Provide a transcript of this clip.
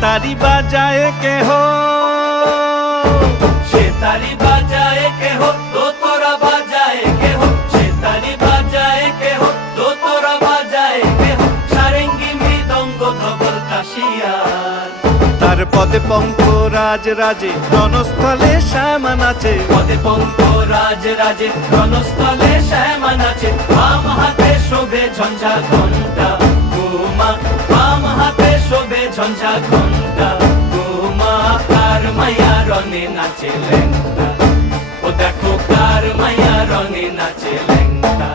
তারি বাজায় কেহ, সে তারি বাজায় কেহ, দোতরা বাজায় কেহ, সে তারি বাজায় কেহ, দোতরা বাজায় কেহ, সারেঙ্গি মৃদঙ্গ ধবল কাশিয়ার। তার পদে পঙ্ক রাজ রাজে, রণস্থলে শ্যামা নাচে। পদে পঙ্ক রাজ রাজে, রণস্থলে শ্যামা নাচে। বাম হাতে শোভে ঝঞ্ঝা ঘণ্টা ঘুমা, বাম হাতে শোভে ঝঞ্ঝা ঘণ্টা ঘুমা। কার মাইয়া রঙে নাচে ল্যাংটা, ও দেখো কার মাইয়া রঙে নাচে ল্যাংটা।